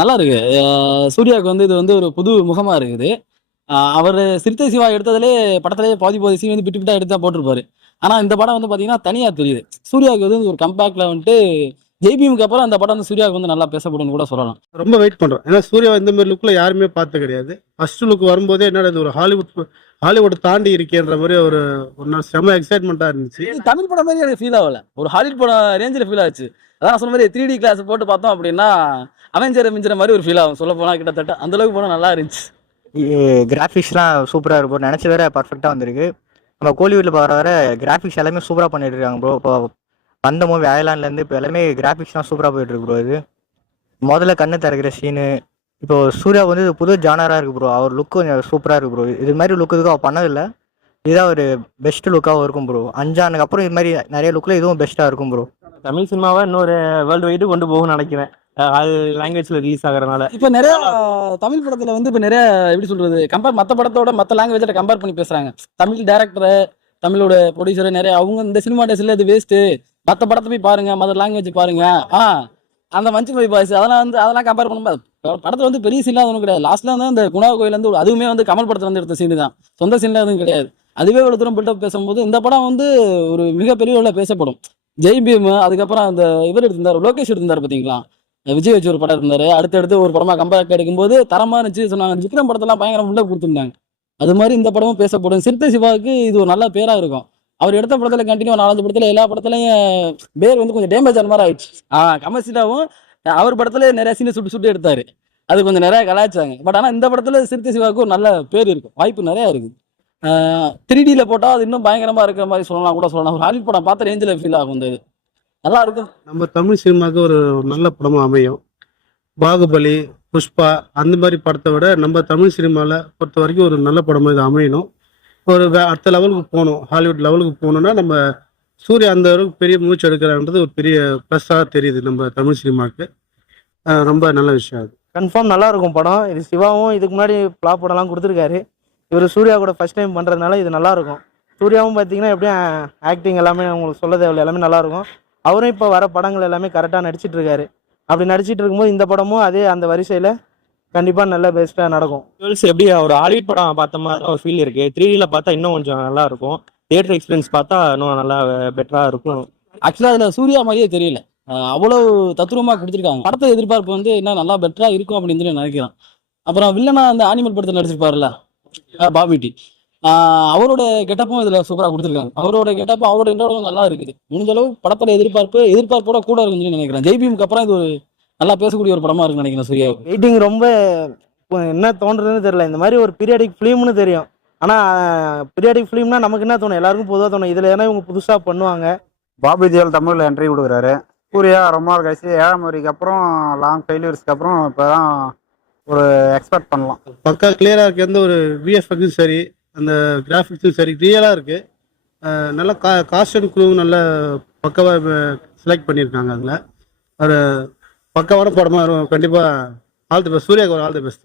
நல்லா இருக்கு. சூர்யாவுக்கு வந்து இது வந்து ஒரு புது முகமா இருக்குது. அவரு சிறுத்தை சிவா எடுத்ததிலே படத்திலேயே பாதி சீன் வந்து பிட்டு பிட்டா எடுத்து தான் போட்டிருப்பாரு. ஆனா இந்த படம் வந்து பாத்தீங்கன்னா தனியா தெரியுது. சூர்யாவுக்கு வந்து ஒரு கம்பேக்ல வந்துட்டு ஜெய்பீமுக்கு அப்புறம் அந்த படம் வந்து சூர்யாவுக்கு வந்து நல்லா பேசப்படும்னு கூட சொல்லலாம். ரொம்ப வெயிட் பண்றோம். ஏன்னா சூர்யா இந்த மாதிரி லுக்ல யாருமே பார்த்து கிடையாது. ஃபர்ஸ்ட் லுக் வரும்போதே என்னடா இது ஒரு ஹாலிவுட் தாண்டி இருக்கேன்ற மாதிரி ஒரு ஒரு நாள் செம எக்ஸைட்மெண்ட்டா இருந்துச்சு. இது தமிழ் படம் மாதிரி எனக்கு ஃபீல் ஆகல. ஒரு ஹாலிவுட் படம் ரேஞ்சில் ஃபீல் ஆச்சு. அதான் சொன்ன மாதிரி 3D கிளாஸ் போட்டு பார்த்தோம் அப்படின்னா அவெஞ்சர் மிஞ்சிற மாதிரி ஒரு ஃபீல் ஆகும். சொல்ல போனா கிட்டத்தட்ட அந்த அளவுக்கு போனா நல்லா இருந்துச்சு. கிராஃபிக்ஸ்லாம் சூப்பராக இருக்கும். நினச்ச வேற பர்ஃபெக்டாக வந்திருக்கு. நம்ம கோலிவுட்டில் வர வர கிராஃபிக்ஸ் எல்லாமே சூப்பராக பண்ணிட்டு இருக்காங்க ப்ரோ. இப்போ வந்த மூவி அயலாண்ட்லேருந்து இப்போ எல்லாமே கிராஃபிக்ஸ்லாம் சூப்பராக போயிட்டு இருக்கு ப்ரோ. இது முதல்ல கண்ணு திறக்கிற சீனு, இப்போ சூர்யா வந்து இது புது ஜானராக இருக்கு ப்ரோ. அவர் லுக் கொஞ்சம் சூப்பராக இருக்கு ப்ரோ. இது மாதிரி லுக்கு இதுக்கும் அவர் பண்ணதில்லை. இதுதான் ஒரு பெஸ்ட் லுக்காகவும் இருக்கும் ப்ரோ. அஞ்சானுக்கு அப்புறம் இது மாதிரி நிறைய லுக்கில் இதுவும் பெஸ்ட்டாக இருக்கும் ப்ரோ. தமிழ் சினிமாவை இன்னொரு வேர்ல்டு வைடு கொண்டு போகும்னு நினைக்கிறேன். அது லாங்குவேஜ்ல ரிலீஸ் ஆகிறனால. இப்போ நிறைய தமிழ் படத்துல வந்து இப்போ நிறைய எப்படி சொல்றது மற்ற படத்தோட மற்ற லாங்குவேஜோட கம்பேர் பண்ணி பேசுறாங்க. தமிழ் டேரக்டரை, தமிழோட ப்ரொடியூசரை நிறைய அவங்க இந்த சினிமா டேஸ்ல இது வேஸ்ட், மற்ற படத்தை போய் பாருங்க, மற்ற லாங்குவேஜ் பாருங்க. அந்த மஞ்சள் போய் பாய்ஸ் அதெல்லாம் கம்பேர் பண்ணும்போது படத்துல வந்து பெரிய சீன்லாம் ஒன்றும் கிடையாது. லாஸ்ட்ல வந்து அந்த குணா கோயில் வந்து அதுவுமே வந்து கமல் படத்துல வந்து எடுத்த சீனு தான், சொந்த சீன்லாம் எதுவும் கிடையாது. அதுவே இவ்வளவு தூரம் பில்டப் பேசும்போது இந்த படம் வந்து ஒரு மிகப்பெரிய உள்ள பேசப்படும். ஜெய் பீம், அதுக்கப்புறம் அந்த இவர் எடுத்திருந்தார், லோகேஷ் எடுத்திருந்தார் பாத்தீங்களா, விஜய் வச்சு ஒரு படம் இருந்தாரு. அடுத்தடுத்து ஒரு படமா கம்பேக் எடுக்கும்போது தரமா இருந்துச்சு சொன்னாங்க. விக்ரம் படத்தெல்லாம் பயங்கரம் உள்ள கொடுத்துருந்தாங்க. அது மாதிரி இந்த படமும் பேசப்படும். சிறுத்தை சிவாவுக்கு இது ஒரு நல்ல பேரா இருக்கும். அவர் எடுத்த படத்துல கண்டினியூ 4-5 படத்துல எல்லா படத்துலயும் பேர் வந்து கொஞ்சம் டேமேஜ் ஆன மாதிரி ஆயிடுச்சு. கமர்ஷியலாவும் அவர் படத்துல நிறைய சீனை சுட்டு எடுத்தாரு. அது கொஞ்சம் நிறைய கலாய்ச்சாங்க. பட் ஆனா இந்த படத்துல சிறுத்தை சிவாவுக்கு ஒரு நல்ல பேர் இருக்கும், வாய்ப்பு நிறைய இருக்குது. 3Dல போட்டா அது இன்னும் பயங்கரமா இருக்கிற மாதிரி கூட சொல்லலாம். ஒரு ஹாலிவுட் படம் பார்த்த ரேஞ்சில் ஃபீல் ஆகும். இந்த இது நல்லா இருக்கும். நம்ம தமிழ் சினிமாவுக்கு ஒரு நல்ல படமா அமையும். பாகுபலி, புஷ்பா அந்த மாதிரி படத்தை விட நம்ம தமிழ் சினிமாவில் பொறுத்த வரைக்கும் ஒரு நல்ல படமாக இது அமையணும். ஒரு அடுத்த லெவலுக்கு போகணும், ஹாலிவுட் லெவலுக்கு போகணுன்னா நம்ம சூர்யா அந்த அளவுக்கு பெரிய மூச்சு எடுக்கிறான்றது ஒரு பெரிய ப்ளஸ்ஸாக தெரியுது நம்ம தமிழ் சினிமாவுக்கு. ரொம்ப நல்ல விஷயம் அது. கன்ஃபார்ம் நல்லா இருக்கும் படம். இது சிவாவும் இதுக்கு முன்னாடி ஃப்ளாப் படம்லாம் கொடுத்துருக்காரு. இவர் சூர்யா கூட ஃபர்ஸ்ட் டைம் பண்ணுறதுனால இது நல்லா இருக்கும். சூர்யாவும் பார்த்தீங்கன்னா எப்படியும் ஆக்டிங் எல்லாமே உங்களுக்கு சொல்ல தேவையில்லை, எல்லாமே நல்லா இருக்கும். அவரும் இப்போ வர படங்கள் எல்லாமே கரெக்டாக நடிச்சிட்டு இருக்காரு. அப்படி நடிச்சிட்டு இருக்கும்போது இந்த படமும் அதே அந்த வரிசையில் கண்டிப்பாக நல்ல பெஸ்ட்டாக நடக்கும். எப்படி ஒரு ஹாலிவுட் படம் பார்த்த மாதிரி ஒரு ஃபீல் இருக்கு. 3Dல பார்த்தா இன்னும் கொஞ்சம் நல்லா இருக்கும். தியேட்டர் எக்ஸ்பீரியன்ஸ் பார்த்தா இன்னும் நல்லா பெட்டராக இருக்கும். ஆக்சுவலாக அதில் சூர்யா மாதிரியே தெரியல, அவ்வளவு தத்ரூபமாக கொடுத்துருக்காங்க. படத்தை எதிர்பார்ப்பு வந்து என்ன நல்லா பெட்டராக இருக்கும் அப்படின்னு சொல்லி நினைக்கிறேன். அப்புறம் வில்லனா அந்த அனிமல் படத்தில் நடிச்சிருப்பாருல்ல பாபிடி, அவரோட கெட்டப்பும் இதுல சூப்பரா கொடுத்துருக்காங்க. அவரோட கெட்டப்பும் அவரோட இன்ட்ரோடும் நல்லா இருக்குது. முடிஞ்ச அளவு படத்தோட எதிர்பார்ப்போட கூட இருக்குன்னு நினைக்கிறேன். ஜெய்பீமுக்கு அப்புறம் இது ஒரு நல்லா பேசக்கூடிய ஒரு படமா இருக்குன்னு நினைக்கிறேன். சூர்யா வெயிட்டிங் ரொம்ப என்ன தோன்றதுன்னு தெரியல. இந்த மாதிரி ஒரு பீரியாடிக் ஃபிலிம்னு தெரியும். ஆனால் பீரியாடிக் ஃபிலிம்னா நமக்கு என்ன தோணும், எல்லாருக்கும் பொதுவாக தோணும் இதில் ஏன்னா இவங்க புதுசாக பண்ணுவாங்க. பாபி தியோல் தமிழில் என்ட்ரி கொடுக்குறாரு. சூர்யா ரொம்ப நாள் கழிச்சு 7ஆம் வரிக்கு அப்புறம் லாங் ஃபெயிலியர்ஸ்க்கு அப்புறம் இப்போ தான் ஒரு எக்ஸ்பெக்ட் பண்ணலாம். பக்கா கிளியராக இருக்குது. எந்த ஒரு விஎஃப்எக்ஸும் சரி, அந்த கிராஃபிக்ஸும் சரி ரியலாக இருக்குது. நல்லா காஸ்டியூம் க்ரூ நல்லா பக்காவாக செலக்ட் பண்ணியிருக்காங்க. அதில் ஒரு பக்காவான படமாக இருக்கும். கண்டிப்பாக ஆல் தி பெஸ்ட். சூர்யாவுக்கு ஒரு ஆல் தி பெஸ்ட்.